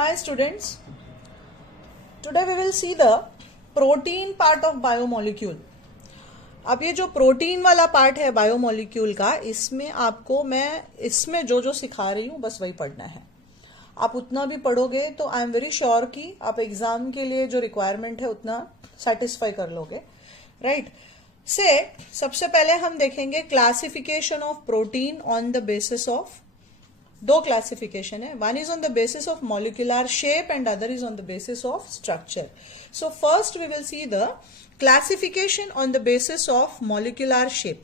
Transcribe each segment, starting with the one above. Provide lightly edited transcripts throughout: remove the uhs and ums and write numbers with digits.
Hi students, today we will see the protein part of biomolecule. अब ये जो protein वाला पार्ट है बायोमोलिक्यूल का, इसमें आपको मैं इसमें जो जो सिखा रही हूँ बस वही पढ़ना है. आप उतना भी पढ़ोगे तो आई एम वेरी श्योर कि आप एग्जाम के लिए जो रिक्वायरमेंट है उतना सेटिस्फाई कर लोगे, राइट. सबसे पहले हम देखेंगे classification of protein on the basis of दो क्लासिफिकेशन है. One is on the basis of molecular shape and other is on the basis of structure. So first we will see the classification on the basis of molecular shape.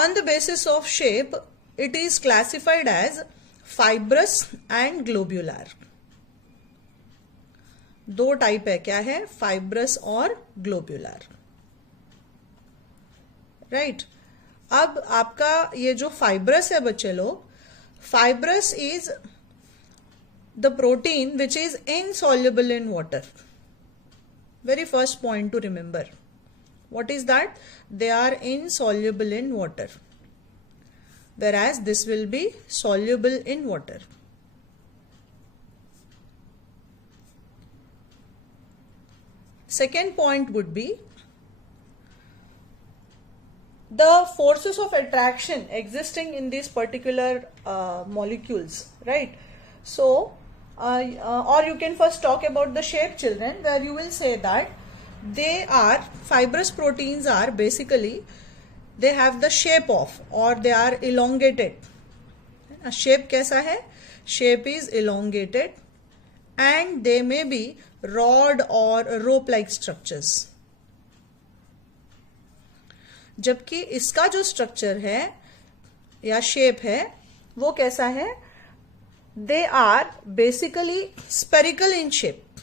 On the basis of shape, it is classified as fibrous and globular. दो type है, क्या है? Fibrous और globular, right. अब आपका ये जो fibrous है बच्चे लोग, fibrous is the protein which is insoluble in water. Very first point to remember. What is that? They are insoluble in water. Whereas this will be soluble in water. Second point would be the forces of attraction existing in these particular molecules, right? So, or you can first talk about the shape, children, where you will say that they are fibrous proteins are basically they have the shape of or they are elongated. Shape कैसा है? Shape is elongated and they may be rod or rope like structures. जबकि इसका जो structure है या shape है वो कैसा है? They are basically spherical in shape.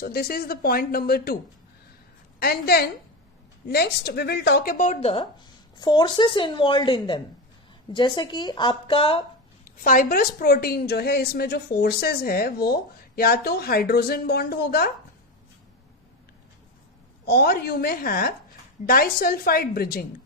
So this is the point number 2. And then next we will talk about the forces involved in them. जैसे कि आपका फाइब्रस प्रोटीन जो है, इसमें जो फोर्सेस है वो या तो हाइड्रोजन बॉन्ड होगा और you may have disulphide bridging.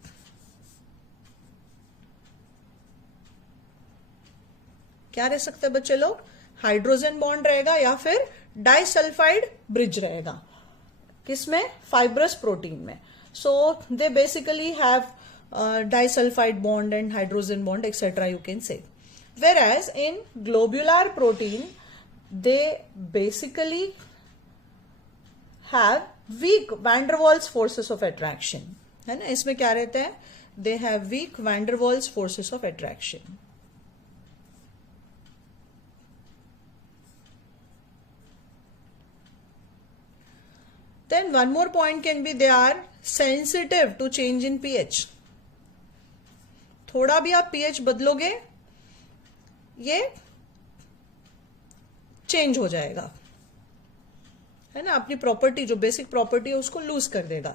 क्या रह सकता है बच्चे लोग? हाइड्रोजन बॉन्ड रहेगा या फिर डाइसल्फाइड ब्रिज रहेगा. किसमें? फाइब्रस प्रोटीन में. So they basically have disulphide bond and hydrogen bond etcetera you can say. Where as in globular protein they basically have weak van der Waals forces of attraction, है ना. इसमें क्या रहता है? They have weak van der Waals forces of attraction. Then one more point can be they are sensitive to change in pH. थोड़ा भी आप pH बदलोगे ये चेंज हो जाएगा, है ना. अपनी प्रॉपर्टी जो बेसिक प्रॉपर्टी है उसको लूज कर देगा.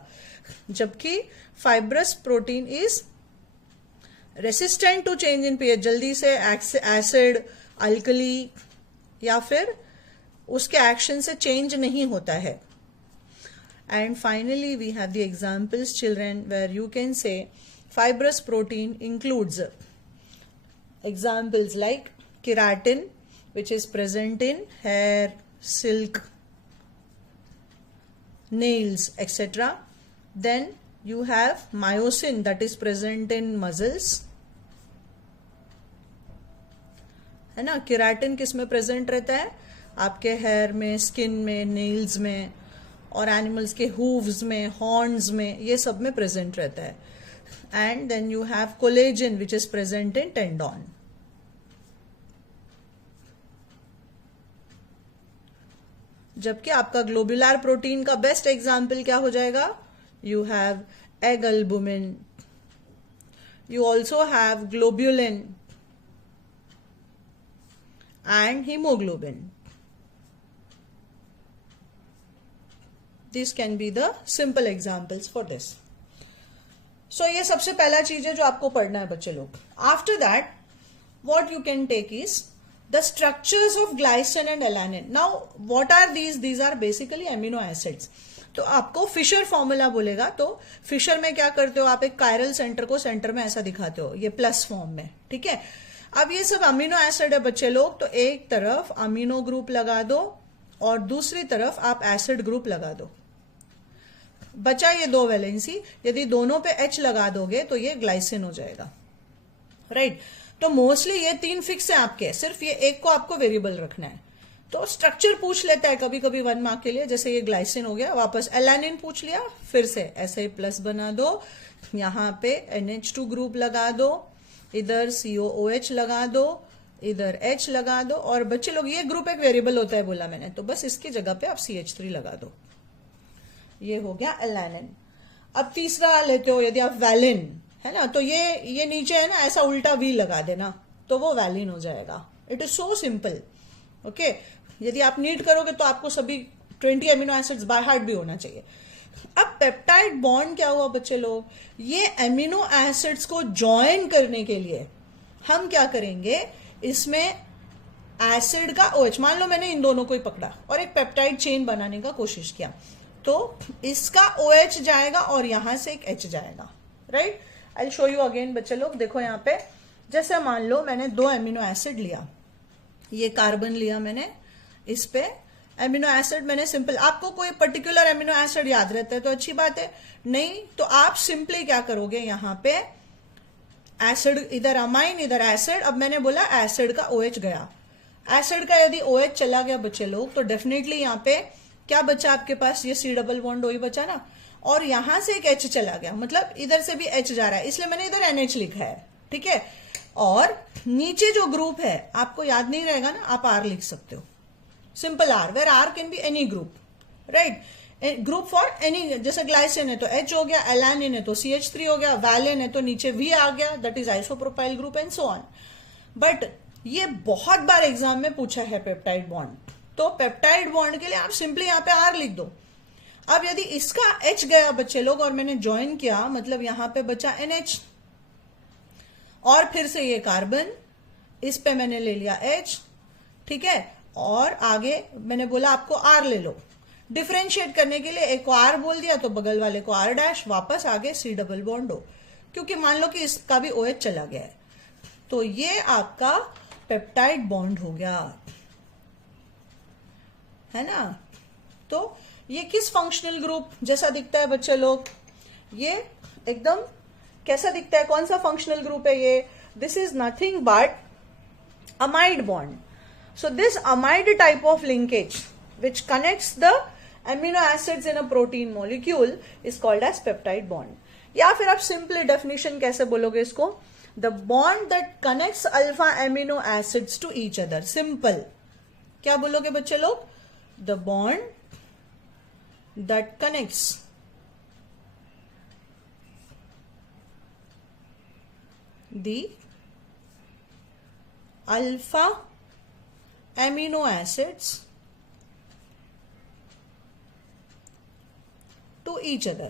जबकि fibrous protein is resistant to change in pH. जल्दी से एसिड, अल्कली या फिर उसके एक्शन से चेंज नहीं होता है. And finally, we have the examples, children, where you can say fibrous protein includes examples like keratin, which is present in hair, silk, nails, etc. Then you have myosin that is present in muscles, है ना. keratin किस में present रहता है? आपके hair में, skin में, nails में और एनिमल्स के हूव्स में, हॉर्न्स में, ये सब में प्रेजेंट रहता है. And then you have collagen which is present in tendon. जबकि आपका ग्लोब्यूलर प्रोटीन का बेस्ट एग्जाम्पल क्या हो जाएगा? You have egg albumin, you also have globulin and haemoglobin. These can be the simple examples for this. So ये सबसे पहला चीज है जो आपको पढ़ना है बच्चे लोग. After that, what you can take is the structures of glycine and alanine. Now, what are these? These are basically amino acids. तो आपको फिशर फॉर्मूला बोलेगा। तो फिशर में क्या करते हो आप, एक कायरल सेंटर को सेंटर में ऐसा दिखाते हो, ये प्लस फॉर्म में, ठीक है। अब ये सब अमीनो एसिड है बच्चे लोग, तो एक तरफ अमीनो ग्रुप लगा दो और दूसरी तरफ आप एसिड ग्रुप लगा दो, बचा ये दो वैलेंसी। यदि दोनों पे H लगा दोगे तो ये ग्लाइसिन हो जाएगा, राइट। तो मोस्टली ये 3 फिक्स है आपके, सिर्फ ये एक को आपको वेरिएबल रखना है। तो स्ट्रक्चर पूछ लेता है कभी कभी 1 मार्क के लिए, जैसे ये ग्लाइसिन हो गया, वापस एलानिन पूछ लिया, फिर से ऐसे ही प्लस बना दो, यहाँ पे NH2 ग्रुप लगा दो, इधर COOH लगा दो, इधर H लगा दो। और बच्चे लोग ये ग्रुप एक वेरिएबल होता है बोला मैंने, तो बस इसकी जगह पे आप CH3 लगा दो, ये हो गया एलानिन। अब तीसरा लेते हो यदि आप वैलिन, है ना, तो ये नीचे है ना, ऐसा उल्टा V लगा देना, तो वो वैलिन हो जाएगा। It is so simple, okay. यदि आप नीड करोगे तो आपको सभी 20 अमीनो एसिड्स बाय हार्ट भी होना चाहिए। अब पेप्टाइड बॉन्ड क्या हुआ बच्चे लोग, ये अमीनो एसिड्स को ज्वाइन करने के लिए हम क्या करेंगे, इसमें एसिड का OH, मान लो मैंने इन दोनों को ही पकड़ा और एक पेप्टाइड चेन बनाने का कोशिश किया, तो इसका OH जाएगा और यहां से एक H जाएगा, right. I show you again बच्चे लोग, देखो यहाँ पे, जैसे मान लो मैंने 2 अमीनो एसिड लिया, ये कार्बन लिया मैंने, इस पे अमीनो एसिड मैंने सिंपल, आपको कोई पर्टिकुलर अमीनो एसिड याद रहता है तो अच्छी बात है, नहीं तो आप सिंपली क्या करोगे, यहाँ पे एसिड, इधर अमाइन इधर एसिड। अब मैंने बोला एसिड का OH गया, एसिड का यदि OH चला गया बच्चे लोग, तो डेफिनेटली यहाँ पे क्या बचा आपके पास, ये C डबल बॉन्ड OH बचा ना, और यहां से एक H चला गया, मतलब इधर से भी H जा रहा है, इसलिए मैंने इधर NH लिखा है, ठीक है। और नीचे जो ग्रुप है आपको याद नहीं रहेगा ना, आप R लिख सकते हो, simple R, where R can be any group, right. Group for any, जैसे ग्लाइसिन है तो H हो गया, एलानिन है तो CH3 हो गया, वैलिन है तो नीचे V आ गया, that is isopropyl group and so on. But ये बहुत बार एग्जाम में पूछा है पेप्टाइड बॉन्ड, तो पेप्टाइड बॉन्ड के लिए आप सिंपली यहाँ पे R लिख दो। अब यदि इसका H गया बच्चे लोग और मैंने ज्वाइन किया, मतलब यहां पे बचा NH और फिर से ये कार्बन, इस पे मैंने ले लिया H, ठीक है। और आगे मैंने बोला आपको R ले लो, डिफरेंशिएट करने के लिए एक को R बोल दिया तो बगल वाले को R', वापस आगे C डबल बॉन्ड हो, क्योंकि मान लो कि इसका भी OH चला गया है, तो ये आपका पेप्टाइड बॉन्ड हो गया, है ना। तो ये किस फंक्शनल ग्रुप जैसा दिखता है बच्चे लोग, ये एकदम कैसा दिखता है, कौन सा फंक्शनल ग्रुप है ये, this is nothing but amide bond. So this amide type of linkage which connects the amino acids in a protein molecule is called as peptide bond. या फिर आप सिंपली डेफिनेशन कैसे बोलोगे इसको, the bond that connects alpha amino acids to each other. Simple क्या बोलोगे बच्चे लोग, the bond that connects the alpha amino acids to each other.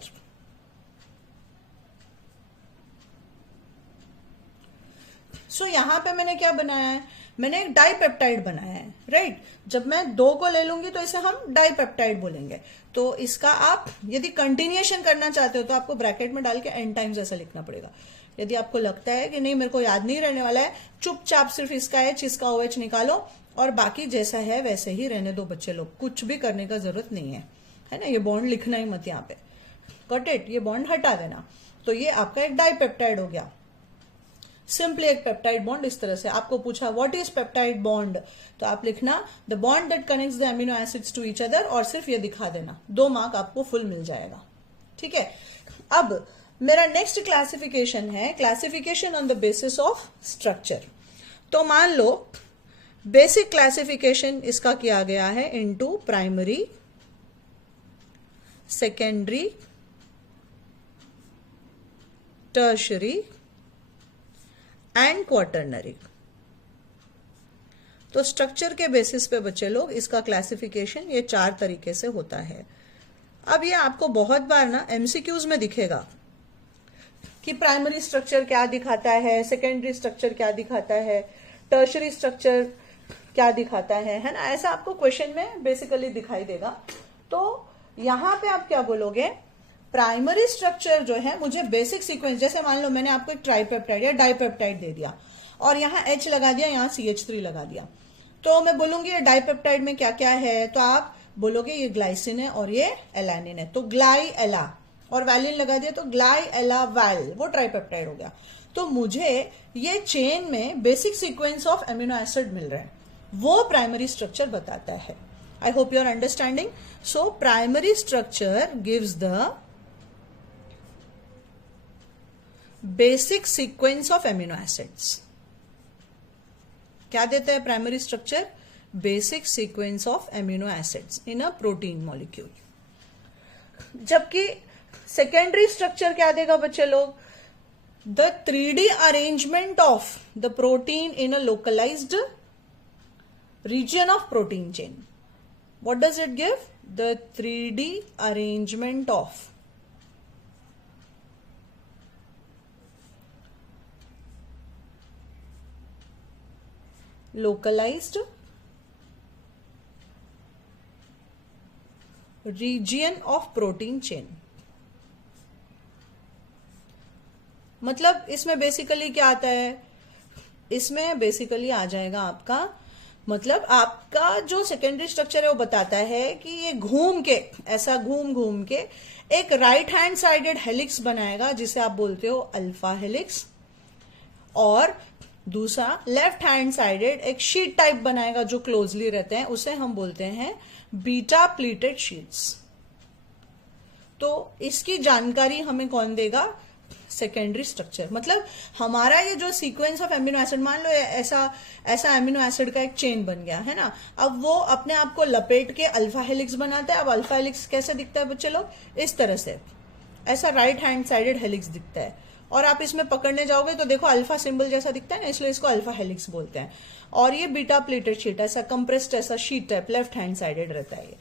सो यहां पे मैंने क्या बनाया है, मैंने एक डाइपेप्टाइड बनाया है, राइट। जब मैं 2 को ले लूंगी तो इसे हम डाइपेप्टाइड बोलेंगे। तो इसका आप यदि कंटिन्यूएशन करना चाहते हो तो आपको ब्रैकेट में डाल के एन टाइम्स ऐसा लिखना पड़ेगा। यदि आपको लगता है कि नहीं मेरे को याद नहीं रहने वाला है, चुपचाप सिर्फ इसका H इसका OH निकालो और बाकी जैसा है वैसे ही रहने दो बच्चे लोग, कुछ भी करने का जरूरत नहीं है ना। ये बॉन्ड लिखना ही मत यहाँ पे, गॉट इट, ये बॉन्ड हटा देना। तो ये आपका एक डाइपेप्टाइड हो गया, सिंपली एक पेप्टाइड बॉन्ड। इस तरह से आपको पूछा व्हाट इज पेप्टाइड बॉन्ड, तो आप लिखना the bond that connects the amino acids to each other और सिर्फ ये दिखा देना, 2 मार्क आपको फुल मिल जाएगा, ठीक है। अब मेरा नेक्स्ट क्लासिफिकेशन है classification on the basis of structure. तो मान लो बेसिक क्लासिफिकेशन इसका किया गया है into primary, secondary, tertiary and quaternary. तो स्ट्रक्चर के बेसिस पे बच्चे लोग इसका क्लासिफिकेशन ये 4 तरीके से होता है। अब ये आपको बहुत बार ना एमसीक्यूज में दिखेगा कि प्राइमरी स्ट्रक्चर क्या दिखाता है, सेकेंडरी स्ट्रक्चर क्या दिखाता है, टर्शरी स्ट्रक्चर क्या दिखाता है ना, ऐसा आपको क्वेश्चन में बेसिकली दिखाई देगा। तो यहां पे आप क्या बोलोगे, प्राइमरी स्ट्रक्चर जो है मुझे बेसिक सीक्वेंस, जैसे मान लो मैंने आपको एक ट्राइपेप्टाइड या डाइपेप्टाइड दे दिया और यहाँ H लगा दिया, यहाँ CH3 लगा दिया, तो मैं बोलूंगी ये डाइपेप्टाइड में क्या क्या है, तो आप बोलोगे ये ग्लाइसिन है और ये एलानिन है, तो ग्लाई एला, और वैलिन लगा दिया तो ग्लाई एला वैल, वो ट्राइपेप्टाइड हो गया। तो मुझे ये चेन में basic sequence of amino acid मिल रहे हैं, वो प्राइमरी स्ट्रक्चर बताता है। I hope you are understanding. So primary structure gives the basic sequence of amino acids. क्या देता है primary structure? Basic sequence of amino acids in a protein molecule. जबकि सेकेंडरी स्ट्रक्चर क्या देगा बच्चे लोग? The 3D arrangement of the protein in a localised region of protein chain. What does it give? The 3D arrangement of localized region of protein chain. मतलब इसमें basically क्या आता है? इसमें बेसिकली आ जाएगा आपका, मतलब आपका जो सेकेंडरी स्ट्रक्चर है वो बताता है कि ये घूम के, ऐसा घूम घूम के एक राइट हैंड साइडेड हेलिक्स बनाएगा जिसे आप बोलते हो अल्फा हेलिक्स, और दूसरा लेफ्ट हैंड साइडेड एक शीट टाइप बनाएगा जो क्लोजली रहते हैं, उसे हम बोलते हैं बीटा प्लीटेड शीट्स। तो इसकी जानकारी हमें कौन देगा? Secondary structure. मतलब हमारा ये जो सीक्वेंस ऑफ एमिनो एसिड, मान लो ऐसा एमिनो एसिड का एक चेन बन गया है ना, अब वो अपने आप को लपेट के अल्फा हेलिक्स बनाता है। अब अल्फा हेलिक्स कैसे दिखता है बच्चे लोग? इस तरह से, ऐसा राइट हैंड साइडेड हेलिक्स दिखता है, और आप इसमें पकड़ने जाओगे तो देखो अल्फा सिंबल जैसा दिखता है ना, इसलिए इसको अल्फा हेलिक्स बोलते हैं। और ये बीटा प्लेटेड शीट, ऐसा कंप्रेस्ड ऐसा sheet type left hand sided रहता है,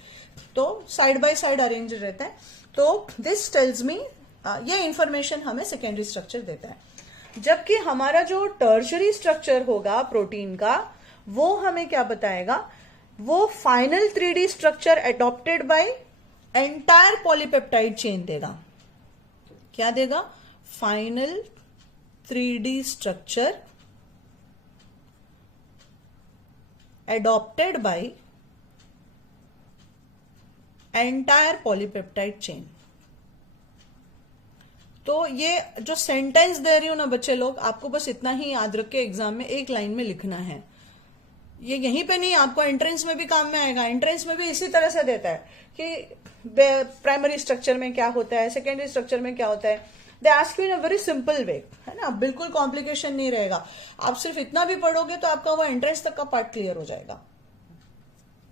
तो साइड बाय साइड अरेंज रहता है। तो दिस टेल्स मी, ये इंफॉर्मेशन हमें सेकेंडरी स्ट्रक्चर देता है। जबकि हमारा जो टर्शरी स्ट्रक्चर होगा प्रोटीन का, वो हमें क्या बताएगा? वो final 3D structure adopted by entire polypeptide chain देगा। क्या देगा? Final 3D structure adopted by entire polypeptide chain. तो ये जो सेंटेंस दे रही हूं ना बच्चे लोग, आपको बस इतना ही याद रख के एग्जाम में एक लाइन में लिखना है। ये यहीं पे नहीं, आपको एंट्रेंस में भी काम में आएगा। एंट्रेंस में भी इसी तरह से देता है कि प्राइमरी स्ट्रक्चर में क्या होता है, सेकेंडरी स्ट्रक्चर में क्या होता है। They ask you in a very simple way, है ना, बिल्कुल कॉम्प्लिकेशन नहीं रहेगा। आप सिर्फ इतना भी पढ़ोगे तो आपका वो एंट्रेंस तक का पार्ट क्लियर हो जाएगा।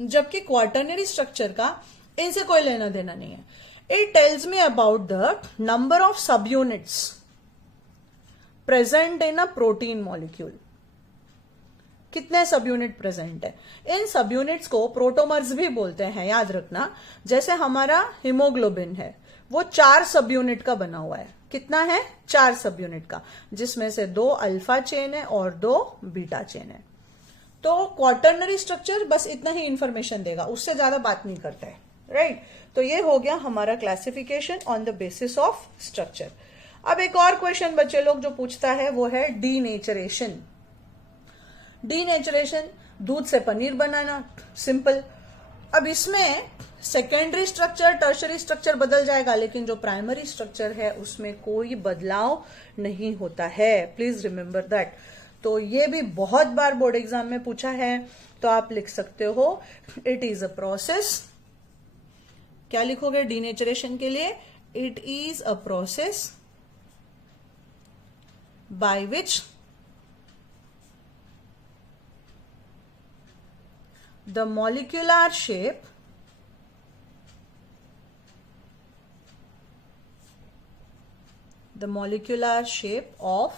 जबकि क्वाटर्नरी स्ट्रक्चर का इनसे कोई लेना देना नहीं है। It tells me about the number of subunits present in a protein molecule. कितने सब यूनिट प्रेजेंट है? इन सब यूनिट्स को प्रोटोमर्स भी बोलते हैं, याद रखना। जैसे हमारा हीमोग्लोबिन है, वो 4 सब यूनिट का बना हुआ है। कितना है? 4 सब यूनिट का, जिसमें से 2 अल्फा चेन है और 2 बीटा चेन है। तो क्वाटर्नरी स्ट्रक्चर बस इतना ही इंफॉर्मेशन देगा, उससे ज्यादा बात नहीं करता है, राइट। तो ये हो गया हमारा classification on the basis of structure. अब एक और क्वेश्चन बच्चे लोग जो पूछता है वो है डीनेचरेशन। डीनेचरेशन, दूध से पनीर बनाना, सिंपल। अब इसमें सेकेंडरी स्ट्रक्चर टर्शरी स्ट्रक्चर बदल जाएगा, लेकिन जो प्राइमरी स्ट्रक्चर है उसमें कोई बदलाव नहीं होता है। Please remember that. तो ये भी बहुत बार बोर्ड एग्जाम में पूछा है, तो आप लिख सकते हो इट इज अ प्रोसेस। क्या लिखोगे डीनेचरेशन के लिए? It is a process by which the molecular shape of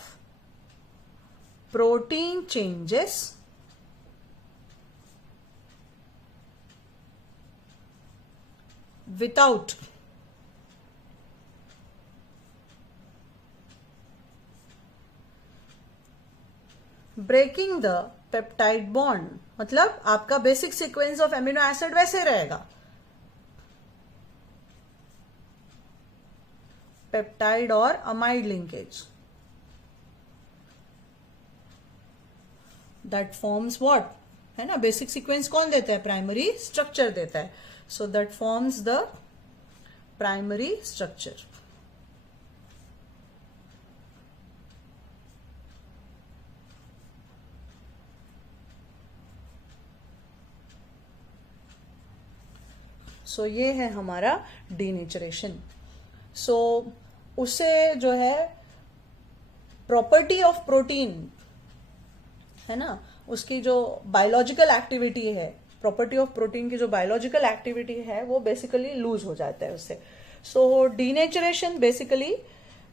protein changes without breaking the peptide bond। मतलब आपका basic sequence of amino acid वैसे रहेगा, पेप्टाइड और amide linkage that forms what, है ना, बेसिक सीक्वेंस कौन देता है, प्राइमरी स्ट्रक्चर देता है. So that forms the primary structure. So ये है हमारा डीनेचरेशन. सो उसे जो है प्रॉपर्टी ऑफ प्रोटीन, है ना, उसकी जो बायोलॉजिकल एक्टिविटी है, प्रॉपर्टी ऑफ प्रोटीन की जो बायोलॉजिकल एक्टिविटी है वो बेसिकली लूज हो जाता है उससे. So denaturation basically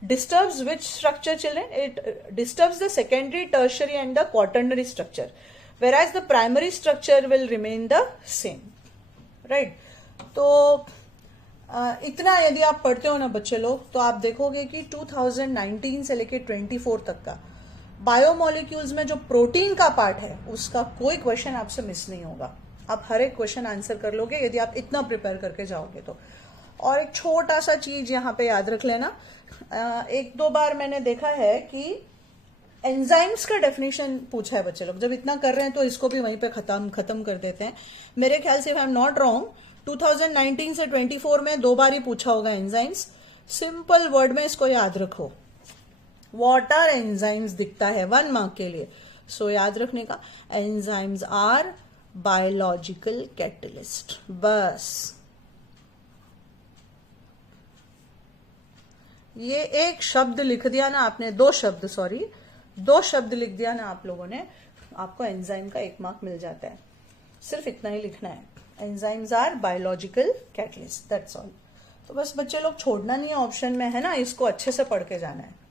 disturbs which structure, children? It disturbs the secondary, tertiary and the quaternary structure, whereas the primary structure will remain the same, right? तो इतना यदि आप पढ़ते हो ना बच्चे लोग, तो आप देखोगे कि 2019 से लेके 24 तक का बायोमोलिक्यूल्स में जो प्रोटीन का पार्ट है उसका कोई क्वेश्चन आपसे मिस नहीं होगा. आप हर एक क्वेश्चन आंसर कर लोगे यदि आप इतना प्रिपेयर करके जाओगे तो. और एक छोटा सा चीज यहाँ पे याद रख लेना, एक दो बार मैंने देखा है कि एंजाइम्स का डेफिनेशन पूछा है बच्चे लोग. जब इतना कर रहे हैं तो इसको भी वहीं पे खत्म कर देते हैं. मेरे ख्याल से, if I am not wrong, 2019 से 24 में दो बार ही पूछा होगा एंजाइम्स. सिंपल वर्ड में इसको याद रखो, व्हाट आर एंजाइम्स दिखता है 1 मार्क के लिए. सो याद रखने का, एंजाइम्स आर बायोलॉजिकल कैटलिस्ट. बस ये एक शब्द लिख दिया ना आपने, दो शब्द लिख दिया ना आप लोगों ने, आपको एंजाइम का 1 मार्क मिल जाता है. सिर्फ इतना ही लिखना है, enzymes are biological catalyst, that's all. तो बस बच्चे लोग छोड़ना नहीं है ऑप्शन में, है ना, इसको अच्छे से पढ़ के जाना है.